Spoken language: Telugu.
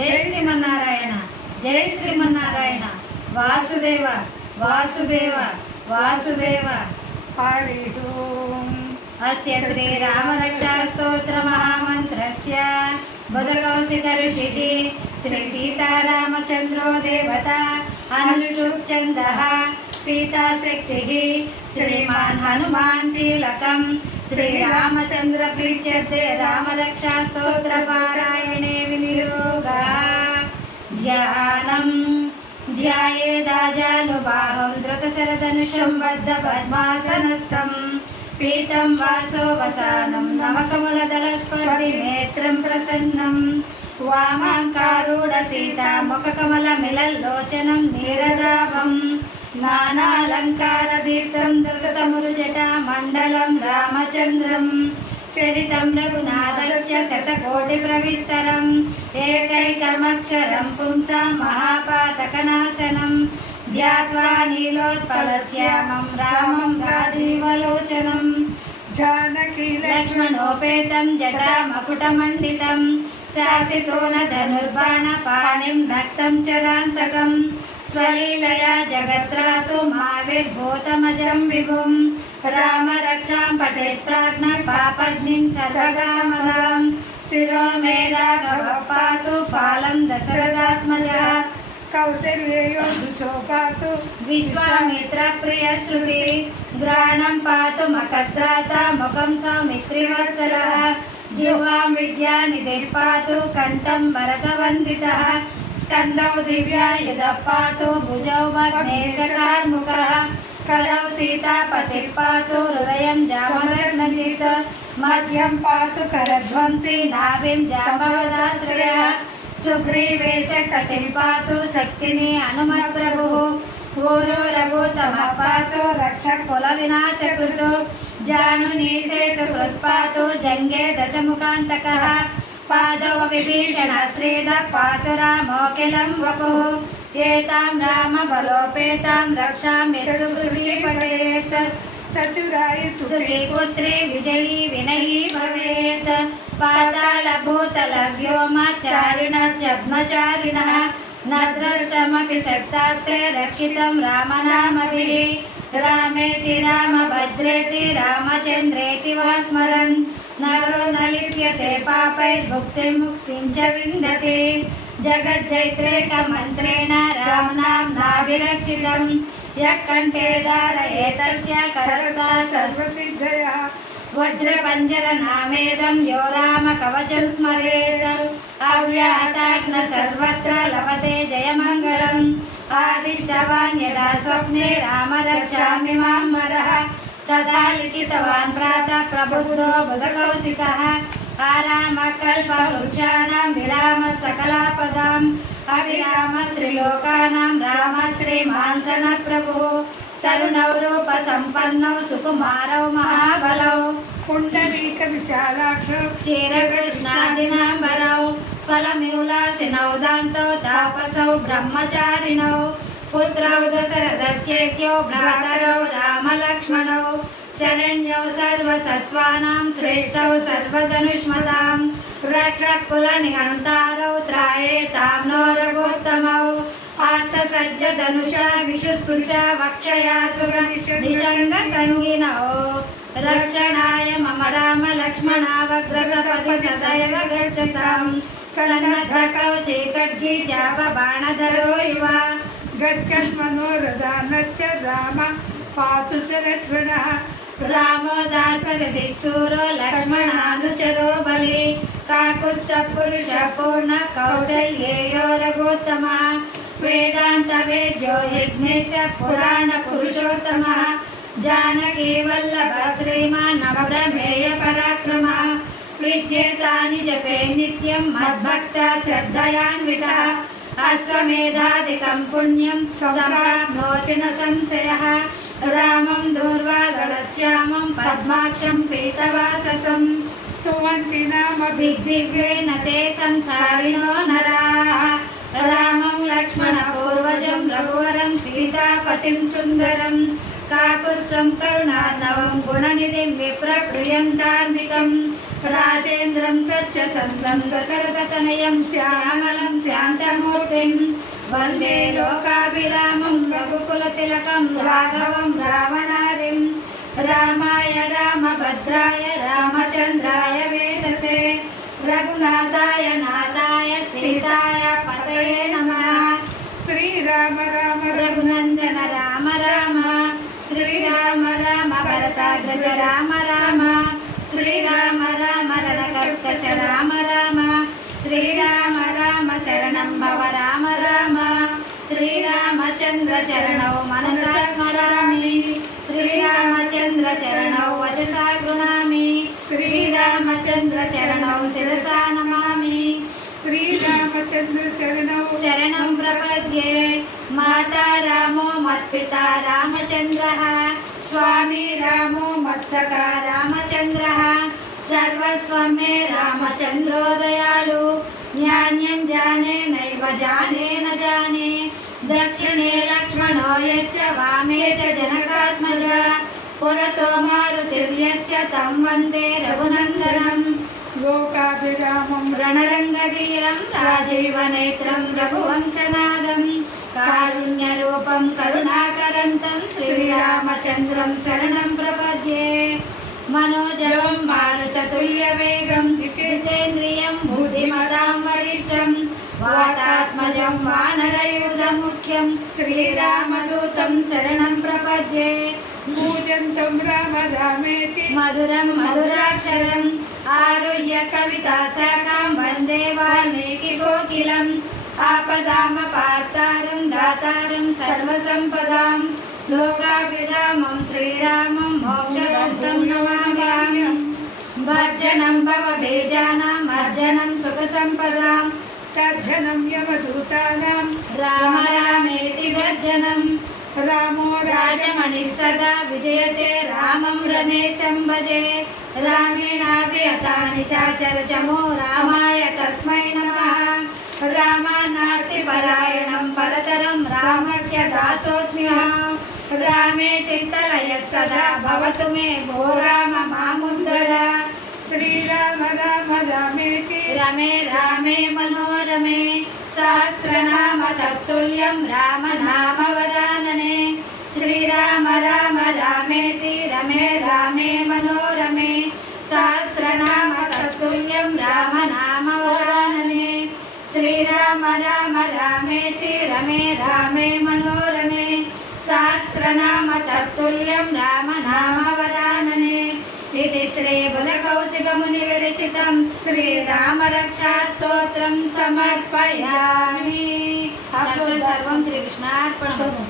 జై శ్రీమన్నారాయణ, జై శ్రీమన్నారాయణ. వాసుదేవ వాసుదేవ వాసుదేవ. హరి ఓం. అస్య శ్రీరామరక్షా స్తోత్ర మహామంత్రస్య బుధకౌశిక ఋషిః శ్రీ సీతారామచంద్రో దేవత అనుష్ఠుప్ ఛందః సీతాశక్తిః శ్రీమాన్ హనుమాన్ కీలకం శ్రీరామచంద్ర ప్రీత్యర్థే రామరక్షా స్తోత్ర పారాయణే వినియోగः. ధ్యానం ధ్యాయేదాజానుబాహం ధృతశరధనుషం బద్ధ పద్మాసనస్థం పీతం వాసో వసానం నమకమలదళస్పర్ధి నేత్రం ప్రసన్నం వామాంకారూఢ సీతా ముఖకమలమిలల్లోచనం నీరజావం నానాలంకార దీప్తం దృతమురుజటా మండలం రామచంద్రం చరితం రఘునాథస్య శతకోటి ప్రవిస్తరం ఏకైకమక్షరం పుంసాం మహాపాతకనాశనం ధ్యాత్వా నీలోత్పలశ్యామం రామం రాజీవలోచనం జానకి లక్ష్మణోపేతం జటామకుటమండితం శాసితో ధనుర్బాణ పాణిం నక్తం చరాంతకం స్వలీలయా జగత్రాతు మావిర్భూతమజం విభుం రామ రక్షాం పఠేత్ ప్రాజ్ఞ పాపగ్నిం సర్వగామగాం శిరో మే రాఘవ పాతు ఫాలం దశరథాత్మజా కౌసల్యేయో దుశోపాతు విశ్వామిత్ర ప్రియ శృతి గ్రాణం పాతు మకత్రాత ముఖం సౌమిత్రివత్సలః జిహ్వాం విద్యానిధిః పాతు కంఠం భరతవందితః స్కందౌ దివ్యాయుధః పాతు భుజౌ మగ్నేశకార్ముకः కలౌ సీతాపతిః పాతు హృదయం జామదగ్నజిత్ మధ్యం పాతు కరధ్వంసి నాభిం జాంబవదాశ్రయः సుగ్రీవేశ కటిల్ పాతు శక్తిని హనుమత్ ప్రభుః ఊరో రఘుతమ పాతు రక్ష కుల వినాశకృతు జానుని సేతు కృత్పాతు జంగే దశముఖాంతకః పాదవ విభీషణ శ్రీద పాతు రామోకిలం వపుః ఏతాం రామ బలోపేతాం రక్షామ్య సుకృతి పఠేత్ చతురాయి సుఖీ పుత్రి విజయీ వినయీ భవేత్ పాతాళ భూతల వ్యోమచారిణ జబ్మచారిణః నద్రష్టమపి శక్తాస్తే రక్షితం రామనామభిః రామేతి రామభద్రేతి రామచంద్రేతి వా స్మరన్ నరో న లిప్యతే పాపైర్భుక్తిం ముక్తిం చ విందతి జగజ్జైత్రేక మంత్రేణ రామ్నామ్నాభిరక్షితం యః కంఠే ధారయేతస్య కరస్థా సర్వసిద్ధయా వజ్రపంజర నామేదం యో రామ కవచం స్మరేత్ అవ్యాహతాగ్న సర్వత్ర లభతే జయమంగళం ఆదిష్టవాన్ యదా స్వప్నే రామ రక్షామి మాం వరః తదా లిఖితవాన్ ప్రాతః ప్రబుద్ధో బుధకౌశికः ఆరామ కల్పవృక్షాణాం విరామ సకలాపదాం అవిరామ త్రిలోకానాం రామ శ్రీమాన్ సన ప్రభుః తరుణౌ రూప సంపన్నౌ సుకుమారౌ మహాబలౌ పుండరీక విశాలాక్ష చిరకృష్ణాజినాంబరౌ ఫలమ్యూలాసినౌ దాంతౌ తాపసౌ బ్రహ్మచారిణౌ పుత్రౌ దశరథస్యేత్యౌ భ్రాతరౌ రామలక్ష్మణౌ శరణ్యౌ సర్వసత్వానాం శ్రేష్టౌ సర్వధనుష్మతాం రక్షకుల నిహంతారౌ త్రాయేతాం నో రఘోత్తమౌ ఆర్తసజ్జ ధనుషా విషుస్పృశ వక్షయా సుగ నిషంగ సంగినౌ రక్షణాయ మమ రామ లక్ష్మణావగ్రతపతి సదైవ గచ్చతాం సన్నద్ధకౌ చీకడ్గి చాప బాణధరో ఇవ గచ్చన్ మనోరథానచ్చ రామ పాతు శరక్షణః రామో దాశరథి శూరో లక్ష్మణానుచరో బలి కాకుత్స పురుష పూర్ణ కౌసల్యేయో రఘోత్తమః వేదాంత వేద్యో యజ్ఞేశ పురాణ పురుషోత్తమః జానకీ వల్లభ శ్రీమాన్ నవప్రమేయ పరాక్రమః విద్యేతాని జపే నిత్యం మద్భక్త శ్రద్ధయాన్వితః అశ్వమేధాదికం పుణ్యం సంప్రాప్నోతి న సంశయః రామం దూర్వాదళశ్యామం పద్మాక్షం పీతవాససం స్తువంతి నామ విద్దివ్యేన తే సంసారిణో నరాః రామం లక్ష్మణ పూర్వజం రఘువరం సీతాపతిం సుందరం కాకుత్సం కరుణార్ణవం గుణనిధిం విప్రప్రియం ధార్మికం రాజేంద్రం సత్యసంధం దశరథతనయం శ్యామలం శాంతమూర్తిం వందే లోకాభిరామం రఘుకులతిలకం రాఘవం రావణారిం రామాయ రామభద్రాయ రామచంద్రాయ వేదసే రఘునాథాయ నాథాయ సీతాయ పతయే నమః శ్రీరామ రామ రఘునందన రామ రామ శ్రీరామ రామ భరతాగ్రజ రామ రామ శ్రీరామ రామ రణకర్కశ రామ రామ శ్రీరామ రామ శరణం భవ రామ రామ శ్రీరామచంద్ర చరణౌ మనసా స్మరామి శ్రీరామచంద్ర చరణౌ వచసా గృణామి శ్రీరామచంద్ర చరణౌ శిరసా నమామి శ్రీరామచంద్ర చరణౌ శరణం ప్రపద్యే మాతా రామో మత్పితా రామచంద్రః స్వామి రామో మత్సఖా రామచంద్రః సర్వస్వం మే రామచంద్రో దయాళు జ్ఞాన్యం జానే నైవ జానే న జానే దక్షిణే లక్ష్మణో యస్య వామే చ జనకాత్మజ పురతో మారుతిర్యస్య తం వందే రఘునందనం లోకాభిరామం రణరంగధీరం రాజీవనేత్రం రఘువంశనాదం కారుణ్యరూపం కరుణాకరంతం శ్రీరామచంద్రం శరణం ప్రపద్యే మనోజవం మారుతతుల్యవేగం జితేంద్రియం బుద్ధిమతాం వరిష్టం వాతాత్మజం వానరయూధముఖ్యం శ్రీరామదూతం శరణం ప్రపద్యే పూజంతం రామ రామేతి మధురం మధురాక్షరం ఆరుహ్య కవితా శాఖాం వందే వాల్మీకి కోకిలం ఆపదామపార్తారం దాతారం సర్వసంపదాం లోకాభిరామం శ్రీరామం మోక్షదత్తం నమామ్యాహం భర్జనం భవబీజానాం అర్జనం సుఖసంపదాం తర్జనం యమదూతానాం రామ రామేతి గర్జనం రామో రాజమణి సదా విజయతే రామం రమేశం భజే రామేణాభియతాని శాచరచమో రామాయ తస్మై నమః రామా నాస్తి పరాయణం పరతరం రామస్య దాసోస్మ్యహం రామే చింతలయః సదా భవతు మే భో రామ మాముద్దర శ్రీరామ రామ రామేతి రమే రామే మనోరమే సహస్రనామ తత్తుల్యం రామ నామ వరాననే శ్రీరామ రామ రామేతి రమే రామే మనోరమే సహస్రనామ తత్తుల్యం రామ నామ వరాననే శ్రీరామ రామ రామేతి రమే రామే మనోరమే సహస్రనామ తత్తుల్యం రామ నామ వరాననే ఇది శ్రీ బుధకౌశికముని విరచితం శ్రీరామ రక్షా స్తోత్రం సమర్పయామి. తత్సర్వం శ్రీకృష్ణార్పణమస్తు.